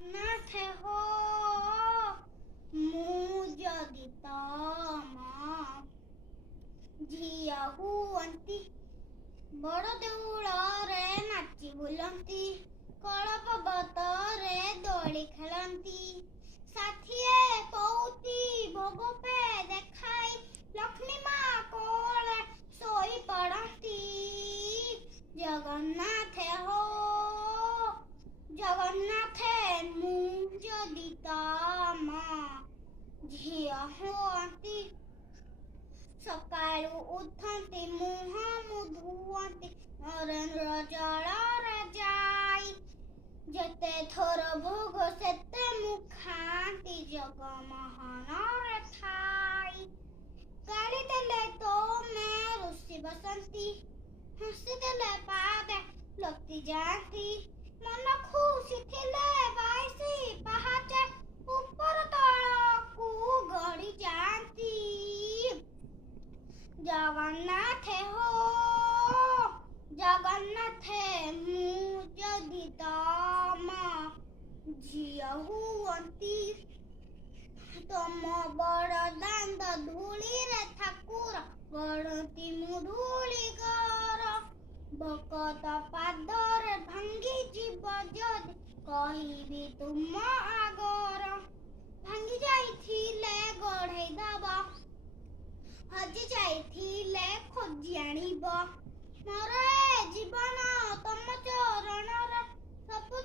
ନାଥେ ହୋ ମୁଁ ଯଦି ତମ ଝିଅ ହୁଅନ୍ତି, ବଡ଼ ଦେଉଳରେ ନାଚି ବୁଲନ୍ତି, କଳ ପର୍ବତରେ ଦୋଳି ଖେଳନ୍ତି, ଷାଠିଏ ପଉତି ଭୋଗ ପେ ଦେଖାଇ ଲକ୍ଷ୍ମୀ ମା କୋଳେ ଶୋଇ ପଡ଼ନ୍ତି। ଜଗନ୍ନାଥେ ହୋ ଜଗନ୍ନାଥେ ମୁଁ ଯଦି ତମ ଝିଅ ହୁଅନ୍ତି, ସକାଳୁ ଉଠନ୍ତି ମୁହଁ ଧୁଅନ୍ତି ନରେନ୍ଦ୍ର ଜଳରେ ଯାଇ, ଯେତେ ଥର ଭୋଗ ସେତେ ମୁଁ ଖାଆନ୍ତି ଜଗମୋହନରେ ଥାଇ। ଗାଳି ଦେଲେ ତମେ ରୁଷି ବସନ୍ତି, ହସି ଦେଲେ ପାଦେ ଲତି ଯାଆନ୍ତି, ମନ ଖୁସି ଥିଲେ 22 ପାହାଚ ଉପର ତଳକୁ ଗଡ଼ି ଯାଆନ୍ତି। ଜଗନ୍ନାଥେ ହୋ ଜଗନ୍ନାଥେ ମୁଁ ଯଦି ତମ ଝିଅ ହୁଅନ୍ତି, ତମ ବଡ଼ ଦାଣ୍ଡ ଧୂଳିରେ ଠାକୁର ଗଢ଼ନ୍ତି ମୁଁ ଧୂଳି ଘର, ଭକତ ପାଦରେ ଭାଙ୍ଗି ଯିବ ଯଦି କହିବି ତୁମ ଆଗର, ଭାଙ୍ଗି ଯାଇଥିଲେ ଗଢ଼େଇ ଦବ, ହଜି ଯାଇଥିଲେ ଖୋଜି ଆଣିବ, ମୋର ଏ ଜୀବନ ତମ ଚରଣରେ ସବୁ